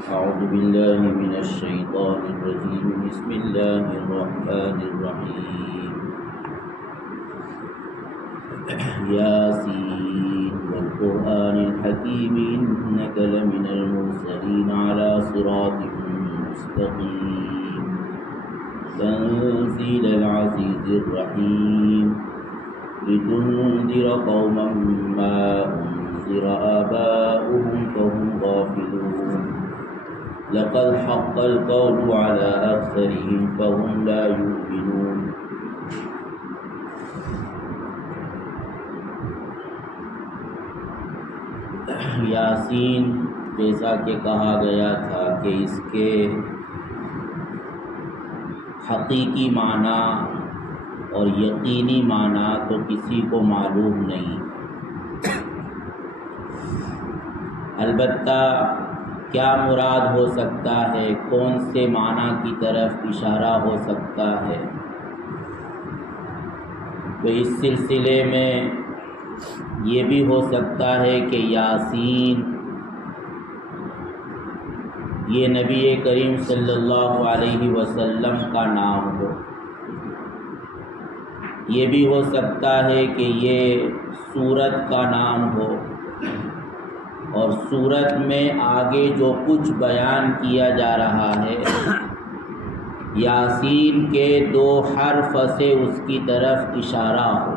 أعوذ بالله من الشيطان الرجيم بسم الله الرحمن الرحيم ياسين والقرآن الحكيم إنك لمن المرسلين على صراط مستقيم تنزيل العزيز الرحيم لتنذر قوما ما أنذر آباؤهم فهم غافلون لقد حق القول على أكثرهم فهم لا يؤمنون یاسین جیسا کہ کہا گیا تھا کہ اس کے حقیقی معنی اور یقینی معنی تو کسی کو معلوم نہیں، البتہ کیا مراد ہو سکتا ہے، کون سے معنی کی طرف اشارہ ہو سکتا ہے، تو اس سلسلے میں یہ بھی ہو سکتا ہے کہ یاسین یہ نبی کریم صلی اللہ علیہ وسلم کا نام ہو، یہ بھی ہو سکتا ہے کہ یہ سورت کا نام ہو، اور سورت میں آگے جو کچھ بیان کیا جا رہا ہے یاسین کے 2 حرف سے اس کی طرف اشارہ ہو،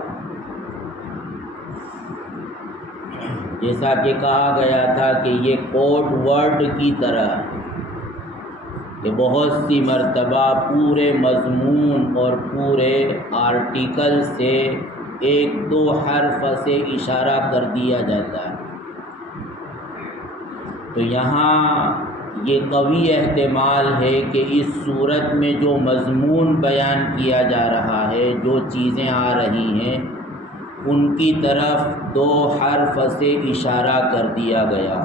جیسا کہ کہا گیا تھا کہ یہ کوڈ ورڈ کی طرح ہے کہ بہت سی مرتبہ پورے مضمون اور پورے آرٹیکل سے 1-2 حرف سے اشارہ کر دیا جاتا ہے۔ تو یہاں یہ قوی احتمال ہے کہ اس صورت میں جو مضمون بیان کیا جا رہا ہے، جو چیزیں آ رہی ہیں، ان کی طرف 2 حرف سے اشارہ کر دیا گیا،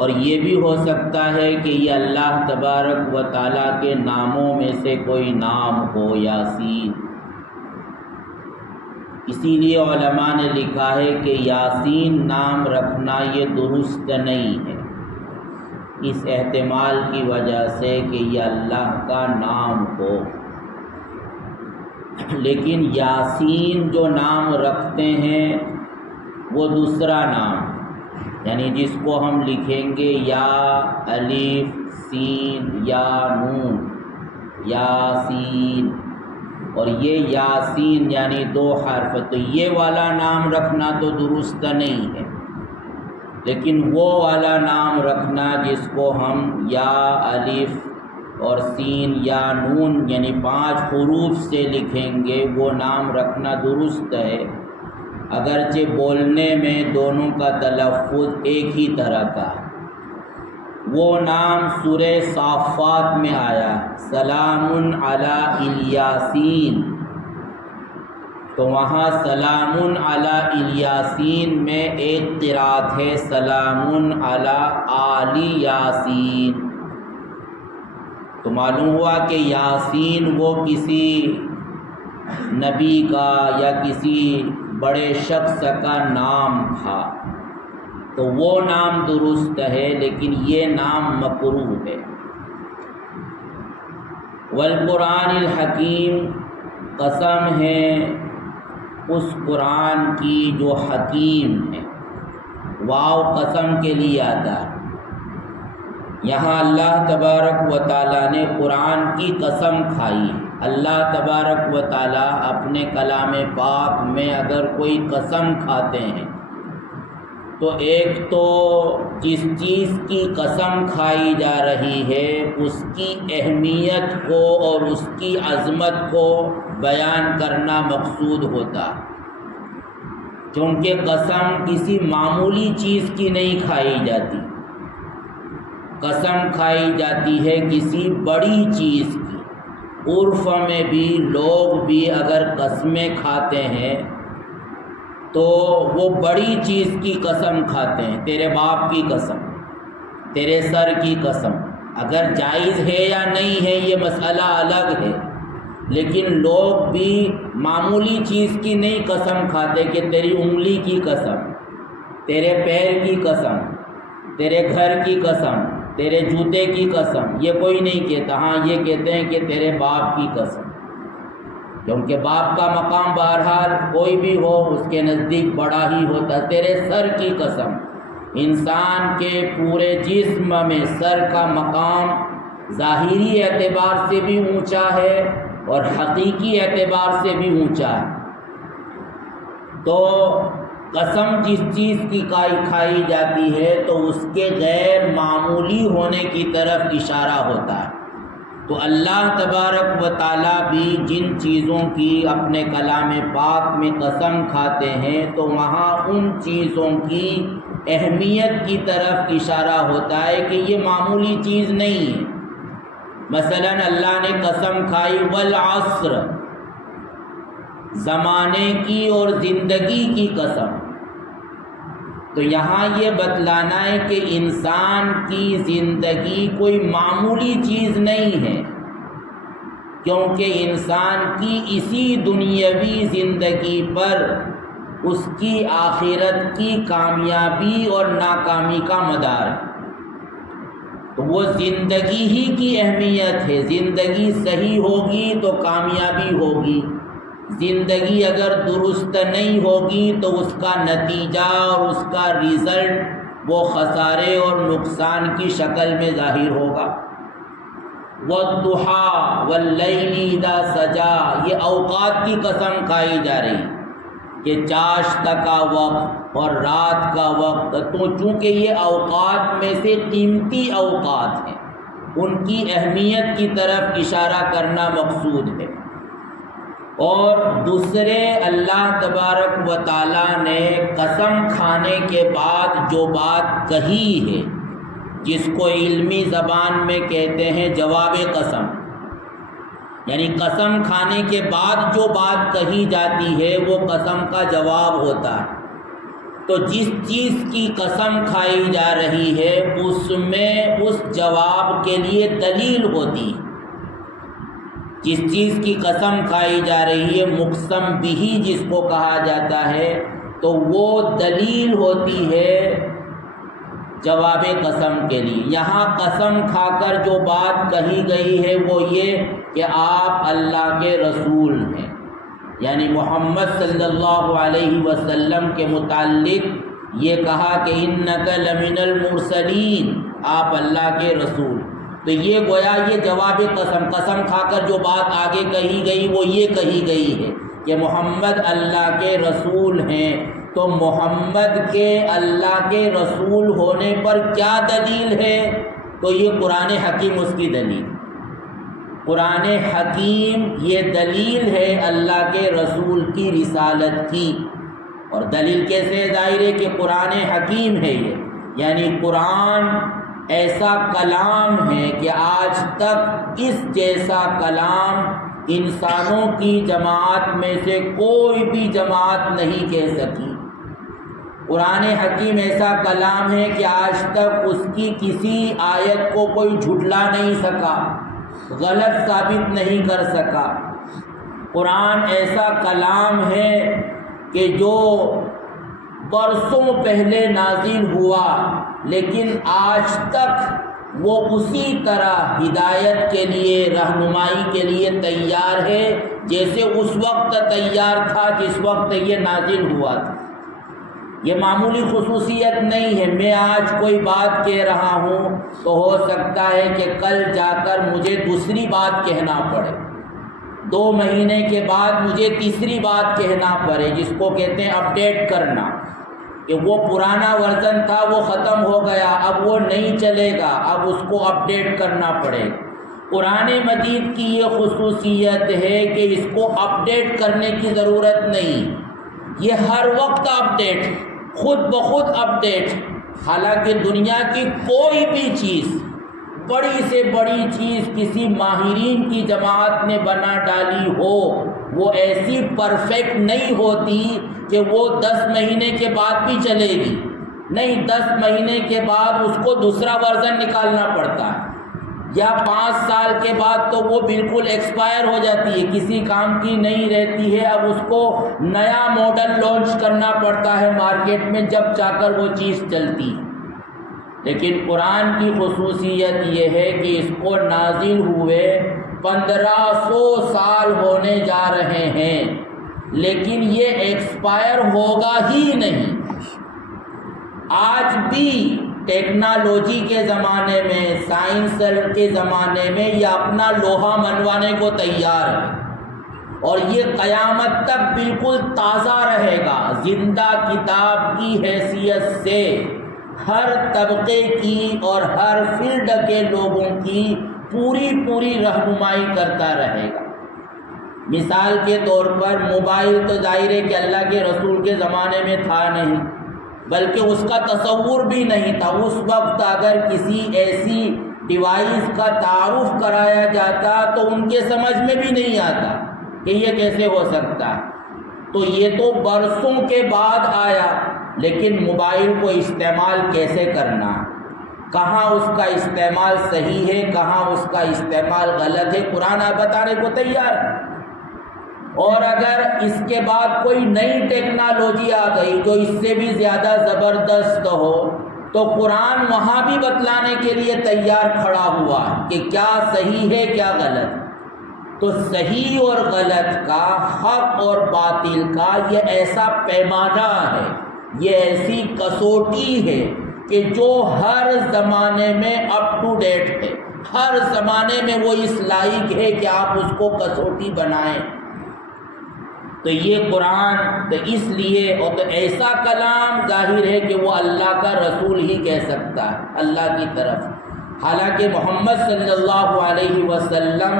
اور یہ بھی ہو سکتا ہے کہ یہ اللہ تبارک و تعالیٰ کے ناموں میں سے کوئی نام ہو یاسین۔ اسی لیے علماء نے لکھا ہے کہ یاسین نام رکھنا یہ درست نہیں ہے، اس احتمال کی وجہ سے کہ یہ اللہ کا نام ہو، لیکن یاسین جو نام رکھتے ہیں وہ دوسرا نام، یعنی جس کو ہم لکھیں گے یا الف سین یا نون یاسین، اور یہ یاسین یعنی 2 حرف، تو یہ والا نام رکھنا تو درست نہیں ہے، لیکن وہ والا نام رکھنا جس کو ہم یا الف اور سین یا نون یعنی 5 حروف سے لکھیں گے، وہ نام رکھنا درست ہے، اگرچہ بولنے میں دونوں کا تلفظ ایک ہی طرح کا ہے۔ وہ نام سورہ صافات میں آیا سلام علی الیاسین، تو وہاں سلام علی الیاسین میں ایک قرات ہے سلام علی آل یاسین، تو معلوم ہوا کہ یاسین وہ کسی نبی کا یا کسی بڑے شخص کا نام تھا، تو وہ نام درست ہے، لیکن یہ نام مکروہ ہے۔ والقرآن الحکیم، قسم ہے اس قرآن کی جو حکیم ہے، واو قسم کے لیے آتا ہے، یہاں اللہ تبارک و تعالیٰ نے قرآن کی قسم کھائی۔ اللہ تبارک و تعالیٰ اپنے کلام پاک میں اگر کوئی قسم کھاتے ہیں تو ایک تو جس چیز کی قسم کھائی جا رہی ہے اس کی اہمیت کو اور اس کی عظمت کو بیان کرنا مقصود ہوتا ہے، کیونکہ قسم کسی معمولی چیز کی نہیں کھائی جاتی، قسم کھائی جاتی ہے کسی بڑی چیز کی۔ عرف میں بھی لوگ بھی اگر قسمیں کھاتے ہیں تو وہ بڑی چیز کی قسم کھاتے ہیں، تیرے باپ کی قسم، تیرے سر کی قسم، اگر جائز ہے یا نہیں ہے یہ مسئلہ الگ ہے، لیکن لوگ بھی معمولی چیز کی نہیں قسم کھاتے کہ تیری انگلی کی قسم، تیرے پیر کی قسم، تیرے گھر کی قسم، تیرے جوتے کی قسم، یہ کوئی نہیں کہتا. ہاں یہ کہتے ہیں کہ تیرے باپ کی قسم، کیونکہ باپ کا مقام بہرحال کوئی بھی ہو اس کے نزدیک بڑا ہی ہوتا. تیرے سر کی قسم، انسان کے پورے جسم میں سر کا مقام ظاہری اعتبار سے بھی اونچا ہے اور حقیقی اعتبار سے بھی اونچا ہے. تو قسم جس چیز کی کھائی جاتی ہے تو اس کے غیر معمولی ہونے کی طرف اشارہ ہوتا ہے. تو اللہ تبارک و تعالیٰ بھی جن چیزوں کی اپنے کلام پاک میں قسم کھاتے ہیں تو وہاں ان چیزوں کی اہمیت کی طرف اشارہ ہوتا ہے کہ یہ معمولی چیز نہیں ہے. مثلا اللہ نے قسم کھائی والعصر، زمانے کی اور زندگی کی قسم. تو یہاں یہ بتلانا ہے کہ انسان کی زندگی کوئی معمولی چیز نہیں ہے، کیونکہ انسان کی اسی دنیاوی زندگی پر اس کی آخرت کی کامیابی اور ناکامی کا مدار ہے. تو وہ زندگی ہی کی اہمیت ہے. زندگی صحیح ہوگی تو کامیابی ہوگی، زندگی اگر درست نہیں ہوگی تو اس کا نتیجہ اور اس کا رزلٹ وہ خسارے اور نقصان کی شکل میں ظاہر ہوگا. والضحیٰ واللیل اذا سجا، یہ اوقات کی قسم کھائی جا رہی کہ چاشت کا وقت اور رات کا وقت. تو چونکہ یہ اوقات میں سے قیمتی اوقات ہیں، ان کی اہمیت کی طرف اشارہ کرنا مقصود ہے. اور دوسرے اللہ تبارک و تعالیٰ نے قسم کھانے کے بعد جو بات کہی ہے جس کو علمی زبان میں کہتے ہیں جواب قسم، یعنی قسم کھانے کے بعد جو بات کہی جاتی ہے وہ قسم کا جواب ہوتا ہے. تو جس چیز کی قسم کھائی جا رہی ہے اس میں اس جواب کے لیے دلیل ہوتی ہے. جس چیز کی قسم کھائی جا رہی ہے مقسم بھی جس کو کہا جاتا ہے تو وہ دلیل ہوتی ہے جواب قسم کے لیے. یہاں قسم کھا کر جو بات کہی گئی ہے وہ یہ کہ آپ اللہ کے رسول ہیں، یعنی محمد صلی اللہ علیہ وسلم کے متعلق یہ کہا کہ انک لمن المرسلین، آپ اللہ کے رسول. تو یہ گویا یہ جواب قسم کھا کر جو بات آگے کہی گئی وہ یہ کہی گئی ہے کہ محمد اللہ کے رسول ہیں. تو محمد کے اللہ کے رسول ہونے پر کیا دلیل ہے؟ تو یہ قرآن حکیم اس کی دلیل. قرآن حکیم یہ دلیل ہے اللہ کے رسول کی رسالت کی. اور دلیل کیسے ظاہر ہے کہ قرآن حکیم ہے یہ، یعنی قرآن ایسا کلام ہے کہ آج تک اس جیسا کلام انسانوں کی جماعت میں سے کوئی بھی جماعت نہیں کہہ سکی. قرآن حکیم ایسا کلام ہے کہ آج تک اس کی کسی آیت کو کوئی جھٹلا نہیں سکا، غلط ثابت نہیں کر سکا. قرآن ایسا کلام ہے کہ جو برسوں پہلے نازل ہوا لیکن آج تک وہ اسی طرح ہدایت کے لیے، رہنمائی کے لیے تیار ہے جیسے اس وقت تیار تھا جس وقت یہ نازل ہوا تھا. یہ معمولی خصوصیت نہیں ہے. میں آج کوئی بات کہہ رہا ہوں تو ہو سکتا ہے کہ کل جا کر مجھے دوسری بات کہنا پڑے، 2 مہینے کے بعد مجھے تیسری بات کہنا پڑے، جس کو کہتے ہیں اپڈیٹ کرنا، کہ وہ پرانا ورژن تھا وہ ختم ہو گیا، اب وہ نہیں چلے گا، اب اس کو اپڈیٹ کرنا پڑے. قرآن مجید کی یہ خصوصیت ہے کہ اس کو اپڈیٹ کرنے کی ضرورت نہیں، یہ ہر وقت اپڈیٹ، خود بخود اپڈیٹ. حالانکہ دنیا کی کوئی بھی چیز، بڑی سے بڑی چیز کسی ماہرین کی جماعت نے بنا ڈالی ہو وہ ایسی پرفیکٹ نہیں ہوتی کہ وہ 10 مہینے کے بعد بھی چلے گی. نہیں، 10 مہینے کے بعد اس کو دوسرا ورژن نکالنا پڑتا ہے، یا 5 سال کے بعد تو وہ بالکل ایکسپائر ہو جاتی ہے، کسی کام کی نہیں رہتی ہے. اب اس کو نیا ماڈل لانچ کرنا پڑتا ہے مارکیٹ میں، جب جا کر وہ چیز چلتی ہے. لیکن قرآن کی خصوصیت یہ ہے کہ اس کو نازل ہوئے 1500 سال ہونے جا رہے ہیں، لیکن یہ ایکسپائر ہوگا ہی نہیں۔ آج بھی ٹیکنالوجی کے زمانے میں، سائنس کے زمانے میں یہ اپنا لوہا منوانے کو تیار ہے، اور یہ قیامت تک بالکل تازہ رہے گا، زندہ کتاب کی حیثیت سے ہر طبقے کی اور ہر فیلڈ کے لوگوں کی پوری رہنمائی کرتا رہے گا۔ مثال کے طور پر موبائل تو ظاہر ہے کہ اللہ کے رسول کے زمانے میں تھا نہیں، بلکہ اس کا تصور بھی نہیں تھا۔ اس وقت اگر کسی ایسی ڈیوائس کا تعارف کرایا جاتا تو ان کے سمجھ میں بھی نہیں آتا کہ یہ کیسے ہو سکتا ہے۔ تو یہ تو برسوں کے بعد آیا، لیکن موبائل کو استعمال کیسے کرنا، کہاں اس کا استعمال صحیح ہے، کہاں اس کا استعمال غلط ہے، قرآن بتانے کو تیار ہے۔ اور اگر اس کے بعد کوئی نئی ٹیکنالوجی آ گئی جو اس سے بھی زیادہ زبردست ہو، تو قرآن وہاں بھی بتلانے کے لیے تیار کھڑا ہوا کہ کیا صحیح ہے کیا غلط۔ تو صحیح اور غلط کا، حق اور باطل کا یہ ایسا پیمانہ ہے، یہ ایسی کسوٹی ہے کہ جو ہر زمانے میں اپ ٹو ڈیٹ ہے، ہر زمانے میں وہ اس لائق ہے کہ آپ اس کو کسوٹی بنائیں۔ تو یہ قرآن تو اس لیے، اور تو ایسا کلام ظاہر ہے کہ وہ اللہ کا رسول ہی کہہ سکتا ہے اللہ کی طرف۔ حالانکہ محمد صلی اللہ علیہ وسلم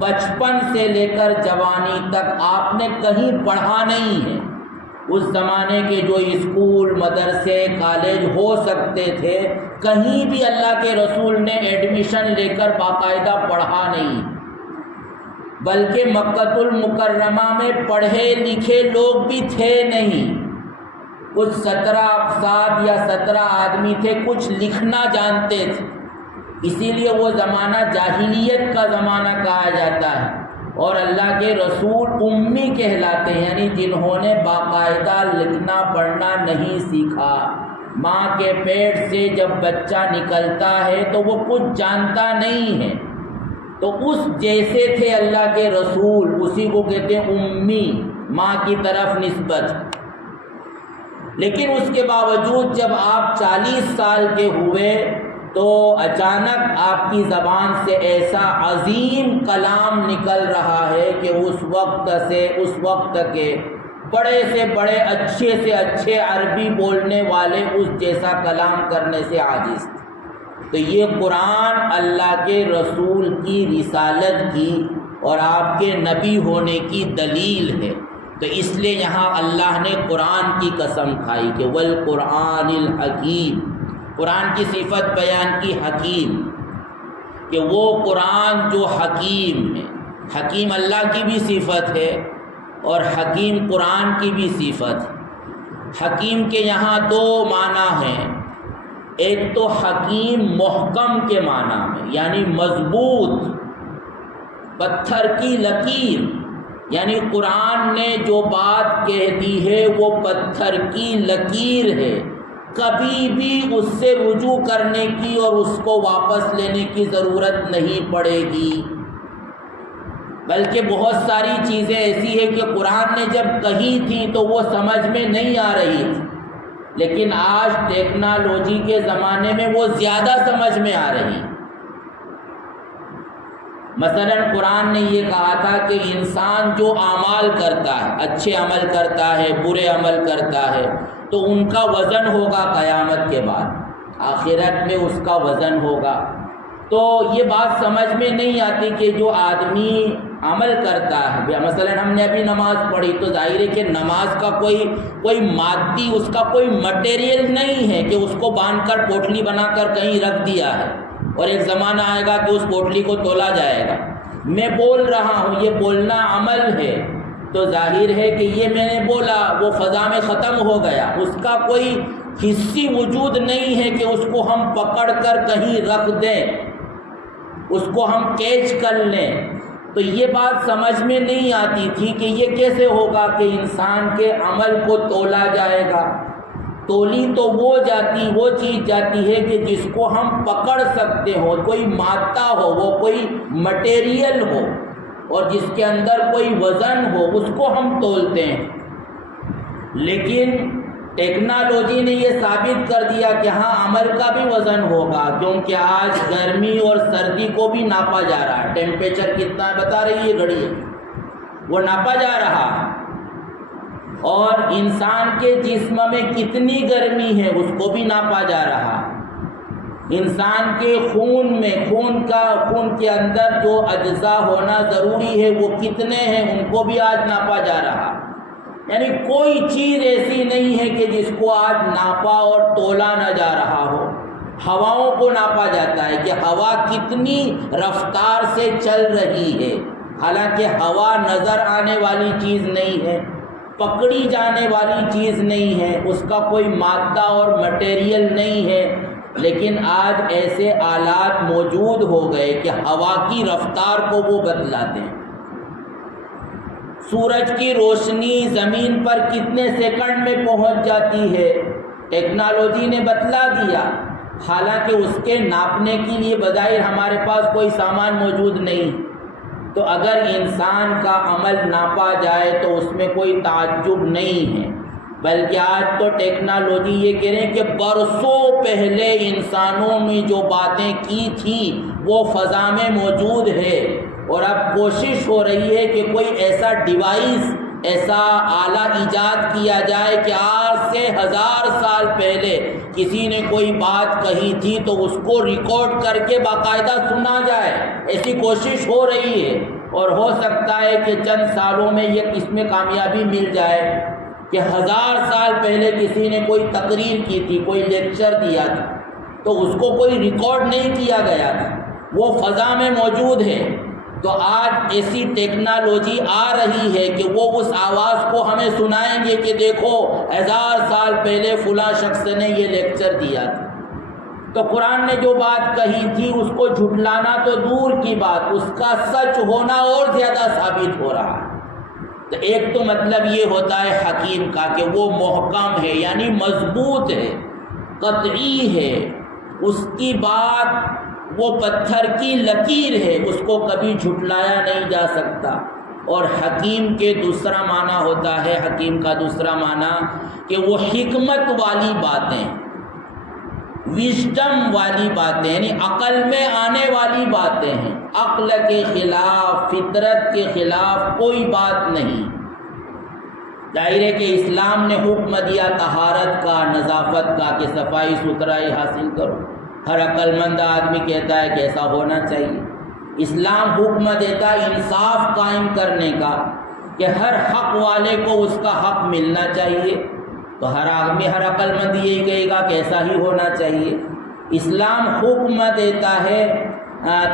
بچپن سے لے کر جوانی تک آپ نے کہیں پڑھا نہیں ہے۔ اس زمانے کے جو اسکول، مدرسے، کالج ہو سکتے تھے، کہیں بھی اللہ کے رسول نے ایڈمیشن لے کر باقاعدہ پڑھا نہیں، بلکہ مکہ المکرمہ میں پڑھے لکھے لوگ بھی تھے نہیں۔ کچھ 17 افراد یا 17 آدمی تھے، کچھ لکھنا جانتے تھے، اسی لیے وہ زمانہ جاہلیت کا زمانہ کہا جاتا ہے۔ اور اللہ کے رسول امی کہلاتے ہیں، یعنی جنہوں نے باقاعدہ لکھنا پڑھنا نہیں سیکھا۔ ماں کے پیٹ سے جب بچہ نکلتا ہے تو وہ کچھ جانتا نہیں ہے، تو اس جیسے تھے اللہ کے رسول، اسی کو کہتے ہیں امی، ماں کی طرف نسبت۔ لیکن اس کے باوجود جب آپ 40 سال کے ہوئے تو اچانک آپ کی زبان سے ایسا عظیم کلام نکل رہا ہے کہ اس وقت سے اس وقت کے بڑے سے بڑے، اچھے سے اچھے عربی بولنے والے اس جیسا کلام کرنے سے عاجز تھے۔ تو یہ قرآن اللہ کے رسول کی رسالت کی اور آپ کے نبی ہونے کی دلیل ہے۔ تو اس لیے یہاں اللہ نے قرآن کی قسم کھائی کہ والقرآن الحکیم، قرآن کی صفت بیان کی حکیم، کہ وہ قرآن جو حکیم ہے۔ حکیم اللہ کی بھی صفت ہے اور حکیم قرآن کی بھی صفت ہے۔ حکیم کے یہاں 2 معنی ہیں، ایک تو حکیم محکم کے معنی میں، یعنی مضبوط، پتھر کی لکیر، یعنی قرآن نے جو بات کہہ دی ہے وہ پتھر کی لکیر ہے، کبھی بھی اس سے رجوع کرنے کی اور اس کو واپس لینے کی ضرورت نہیں پڑے گی۔ بلکہ بہت ساری چیزیں ایسی ہیں کہ قرآن نے جب کہی تھی تو وہ سمجھ میں نہیں آ رہی تھی، لیکن آج ٹیکنالوجی کے زمانے میں وہ زیادہ سمجھ میں آ رہی۔ مثلا قرآن نے یہ کہا تھا کہ انسان جو اعمال کرتا ہے، اچھے عمل کرتا ہے، برے عمل کرتا ہے، تو ان کا وزن ہوگا قیامت کے بعد، آخرت میں اس کا وزن ہوگا۔ تو یہ بات سمجھ میں نہیں آتی کہ جو آدمی عمل کرتا ہے، مثلا ہم نے ابھی نماز پڑھی تو ظاہر ہے کہ نماز کا کوئی مادی، اس کا کوئی مٹیریل نہیں ہے کہ اس کو باندھ کر پوٹلی بنا کر کہیں رکھ دیا ہے اور ایک زمانہ آئے گا کہ اس پوٹلی کو تولا جائے گا۔ میں بول رہا ہوں، یہ بولنا عمل ہے، تو ظاہر ہے کہ یہ میں نے بولا وہ فضا میں ختم ہو گیا، اس کا کوئی حصی وجود نہیں ہے کہ اس کو ہم پکڑ کر کہیں رکھ دیں، اس کو ہم کیچ کر لیں۔ تو یہ بات سمجھ میں نہیں آتی تھی کہ یہ کیسے ہوگا کہ انسان کے عمل کو تولا جائے گا۔ تولی تو وہ چیز جاتی ہے کہ جس کو ہم پکڑ سکتے ہو، کوئی مادہ ہو، وہ کوئی مٹیریل ہو اور جس کے اندر کوئی وزن ہو، اس کو ہم تولتے ہیں۔ لیکن ٹیکنالوجی نے یہ ثابت کر دیا کہ ہاں عمل کا بھی وزن ہوگا، کیونکہ آج گرمی اور سردی کو بھی ناپا جا رہا ہے۔ ٹیمپریچر کتنا بتا رہی ہے گھڑی، وہ ناپا جا رہا ہے، اور انسان کے جسم میں کتنی گرمی ہے اس کو بھی ناپا جا رہا ہے۔ انسان کے خون میں خون کے اندر جو اجزاء ہونا ضروری ہے وہ کتنے ہیں ان کو بھی آج ناپا جا رہا ہے۔ یعنی کوئی چیز ایسی نہیں ہے کہ جس کو آج ناپا اور تولا نہ جا رہا ہو۔ ہواؤں کو ناپا جاتا ہے کہ ہوا کتنی رفتار سے چل رہی ہے، حالانکہ ہوا نظر آنے والی چیز نہیں ہے، پکڑی جانے والی چیز نہیں ہے، اس کا کوئی مادہ اور مٹیریل نہیں ہے، لیکن آج ایسے آلات موجود ہو گئے کہ ہوا کی رفتار کو وہ بتلاتے ہیں۔ سورج کی روشنی زمین پر کتنے سیکنڈ میں پہنچ جاتی ہے، ٹیکنالوجی نے بتلا دیا، حالانکہ اس کے ناپنے کے لیے بظاہر ہمارے پاس کوئی سامان موجود نہیں۔ تو اگر انسان کا عمل ناپا جائے تو اس میں کوئی تعجب نہیں ہے، بلکہ آج تو ٹیکنالوجی یہ کہہ رہے ہیں کہ برسوں پہلے انسانوں میں جو باتیں کی تھیں وہ فضا میں موجود ہے، اور اب کوشش ہو رہی ہے کہ کوئی ایسا ڈیوائس، ایسا آلہ ایجاد کیا جائے کہ آج سے 1000 سال پہلے کسی نے کوئی بات کہی تھی تو اس کو ریکارڈ کر کے باقاعدہ سنا جائے۔ ایسی کوشش ہو رہی ہے، اور ہو سکتا ہے کہ چند سالوں میں یہ اس میں کامیابی مل جائے کہ 1000 سال پہلے کسی نے کوئی تقریر کی تھی، کوئی لیکچر دیا تھا، تو اس کو کوئی ریکارڈ نہیں کیا گیا تھا، وہ فضا میں موجود ہے۔ تو آج ایسی ٹیکنالوجی آ رہی ہے کہ وہ اس آواز کو ہمیں سنائیں گے کہ دیکھو 1000 سال پہلے فلاں شخص نے یہ لیکچر دیا تھا۔ تو قرآن نے جو بات کہی تھی اس کو جھٹلانا تو دور کی بات، اس کا سچ ہونا اور زیادہ ثابت ہو رہا ہے۔ تو ایک تو مطلب یہ ہوتا ہے حکیم کا کہ وہ محکم ہے، یعنی مضبوط ہے، قطعی ہے، اس کی بات وہ پتھر کی لکیر ہے، اس کو کبھی جھٹلایا نہیں جا سکتا۔ اور حکیم کے دوسرا معنی ہوتا ہے، حکیم کا دوسرا معنی کہ وہ حکمت والی باتیں، وژڈم والی باتیں، یعنی عقل میں آنے والی باتیں ہیں، عقل کے خلاف، فطرت کے خلاف کوئی بات نہیں۔ ظاہر ہے کہ اسلام نے حکم دیا طہارت کا، نظافت کا، کہ صفائی ستھرائی حاصل کرو، ہر عقل مند آدمی کہتا ہے کہ ایسا ہونا چاہیے۔ اسلام حکم دیتا ہے انصاف قائم کرنے کا، کہ ہر حق والے کو اس کا حق ملنا چاہیے، تو ہر آدمی، ہر عقل مند یہی کہے گا کہ ایسا ہی ہونا چاہیے۔ اسلام حکم دیتا ہے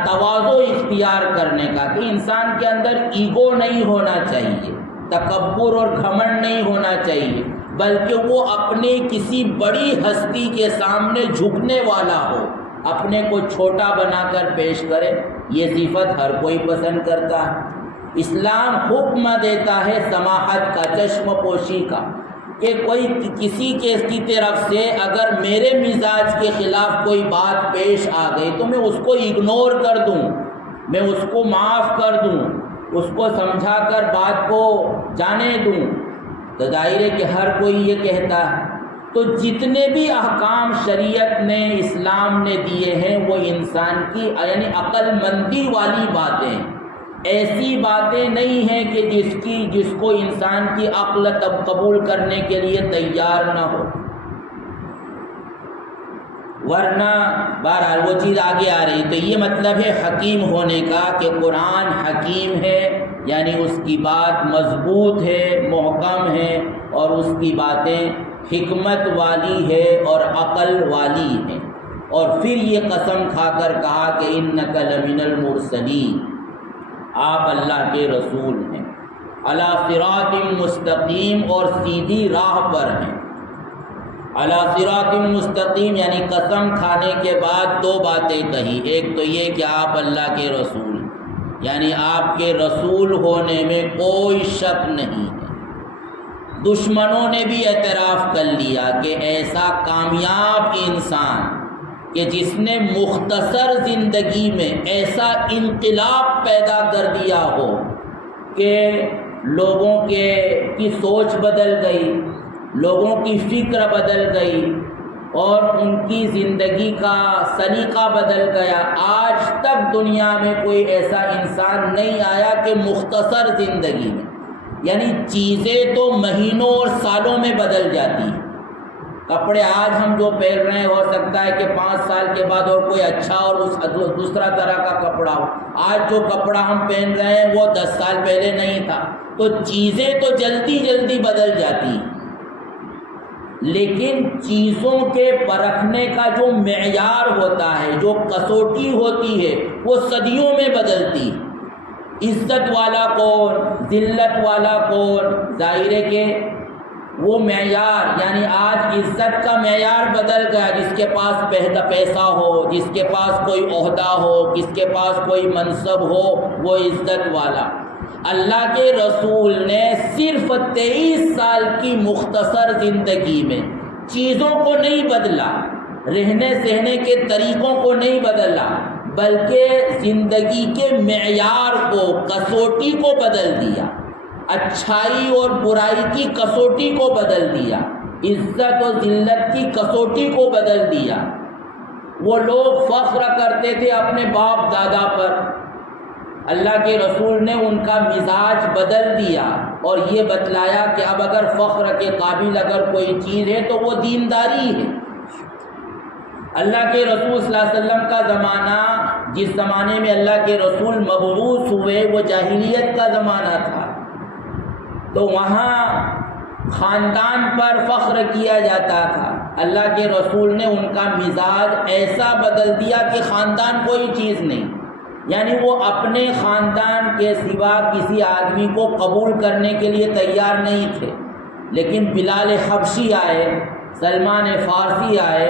تواضع اختیار کرنے کا، کہ انسان کے اندر ایگو نہیں ہونا چاہیے، تکبر اور گھمنڈ نہیں ہونا چاہیے، بلکہ وہ اپنے کسی بڑی ہستی کے سامنے جھکنے والا ہو، اپنے کو چھوٹا بنا کر پیش کرے۔ یہ صفت ہر کوئی پسند کرتا ہے۔ اسلام حکم دیتا ہے سماحت کا، چشم پوشی کا، کہ کوئی کسی کی طرف سے اگر میرے مزاج کے خلاف کوئی بات پیش آ گئی تو میں اس کو اگنور کر دوں، میں اس کو معاف کر دوں، اس کو سمجھا کر بات کو جانے دوں۔ تو ظاہر ہے کہ ہر کوئی یہ کہتا ہے۔ تو جتنے بھی احکام شریعت نے، اسلام نے دیے ہیں، وہ انسان کی یعنی عقل مندی والی باتیں، ایسی باتیں نہیں ہیں کہ جس کو انسان کی عقل تب قبول کرنے کے لیے تیار نہ ہو، ورنہ بہرحال وہ چیز آگے آ رہی۔ تو یہ مطلب ہے حکیم ہونے کا کہ قرآن حکیم ہے، یعنی اس کی بات مضبوط ہے، محکم ہے، اور اس کی باتیں حکمت والی ہے اور عقل والی ہے۔ اور پھر یہ قسم کھا کر کہا کہ انک لمن المرسلین، آپ اللہ کے رسول ہیں، علی صراط مستقیم، اور سیدھی راہ پر ہیں۔ علی صراط مستقیم یعنی قسم کھانے کے بعد دو باتیں کہی، ایک تو یہ کہ آپ اللہ کے رسول ہیں، یعنی آپ کے رسول ہونے میں کوئی شک نہیں ہے، دشمنوں نے بھی اعتراف کر لیا کہ ایسا کامیاب انسان کہ جس نے مختصر زندگی میں ایسا انقلاب پیدا کر دیا ہو کہ لوگوں کی سوچ بدل گئی، لوگوں کی فکر بدل گئی اور ان کی زندگی کا سلیقہ بدل گیا۔ آج تک دنیا میں کوئی ایسا انسان نہیں آیا کہ مختصر زندگی میں، یعنی چیزیں تو مہینوں اور سالوں میں بدل جاتی ہیں۔ کپڑے آج ہم جو پہن رہے ہیں ہو سکتا ہے کہ 5 سال کے بعد اور کوئی اچھا اور دوسرا طرح کا کپڑا ہو۔ آج جو کپڑا ہم پہن رہے ہیں وہ 10 سال پہلے نہیں تھا۔ تو چیزیں تو جلدی جلدی بدل جاتی ہیں، لیکن چیزوں کے پرکھنے کا جو معیار ہوتا ہے، جو کسوٹی ہوتی ہے، وہ صدیوں میں بدلتی ہے۔ عزت والا کون، ذلت والا کون، ظاہر ہے کہ وہ معیار، یعنی آج عزت کا معیار بدل گیا۔ جس کے پاس پیسہ ہو، جس کے پاس کوئی عہدہ ہو، جس کے پاس کوئی منصب ہو، وہ عزت والا۔ اللہ کے رسول نے صرف 23 سال کی مختصر زندگی میں چیزوں کو نہیں بدلا، رہنے سہنے کے طریقوں کو نہیں بدلا، بلکہ زندگی کے معیار کو، کسوٹی کو بدل دیا، اچھائی اور برائی کی کسوٹی کو بدل دیا، عزت و ذلت کی کسوٹی کو بدل دیا۔ وہ لوگ فخر کرتے تھے اپنے باپ دادا پر، اللہ کے رسول نے ان کا مزاج بدل دیا اور یہ بتلایا کہ اب اگر فخر کے قابل اگر کوئی چیز ہے تو وہ دینداری ہے۔ اللہ کے رسول صلی اللہ علیہ وسلم کا زمانہ، جس زمانے میں اللہ کے رسول مبعوث ہوئے، وہ جاہلیت کا زمانہ تھا، تو وہاں خاندان پر فخر کیا جاتا تھا۔ اللہ کے رسول نے ان کا مزاج ایسا بدل دیا کہ خاندان کوئی چیز نہیں، یعنی وہ اپنے خاندان کے سوا کسی آدمی کو قبول کرنے کے لیے تیار نہیں تھے۔ لیکن بلال حبشی آئے، سلمان فارسی آئے،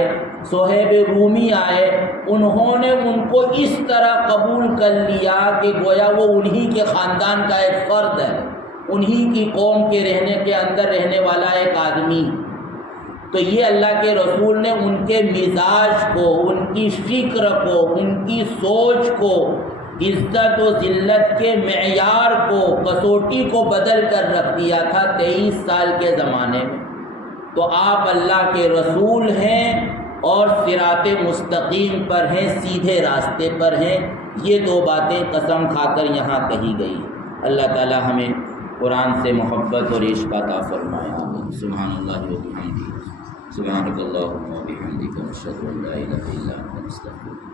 صہیب رومی آئے، انہوں نے ان کو اس طرح قبول کر لیا کہ گویا وہ انہی کے خاندان کا ایک فرد ہے، انہی کی قوم کے رہنے کے اندر رہنے والا ایک آدمی۔ تو یہ اللہ کے رسول نے ان کے مزاج کو، ان کی فکر کو، ان کی سوچ کو، عزت و ذلت کے معیار کو، کسوٹی کو بدل کر رکھ دیا تھا 23 سال کے زمانے میں۔ تو آپ اللہ کے رسول ہیں اور صراط مستقیم پر ہیں، سیدھے راستے پر ہیں۔ یہ 2 باتیں قسم کھا کر یہاں کہی گئی۔ اللہ تعالی ہمیں قرآن سے محبت اور عشق عطا فرمائے۔ آمین۔ سبحان اللہ و بحمدہ، سبحانک اللہم و بحمدک، نشہد ان لا الہ الا انت، نستغفرک۔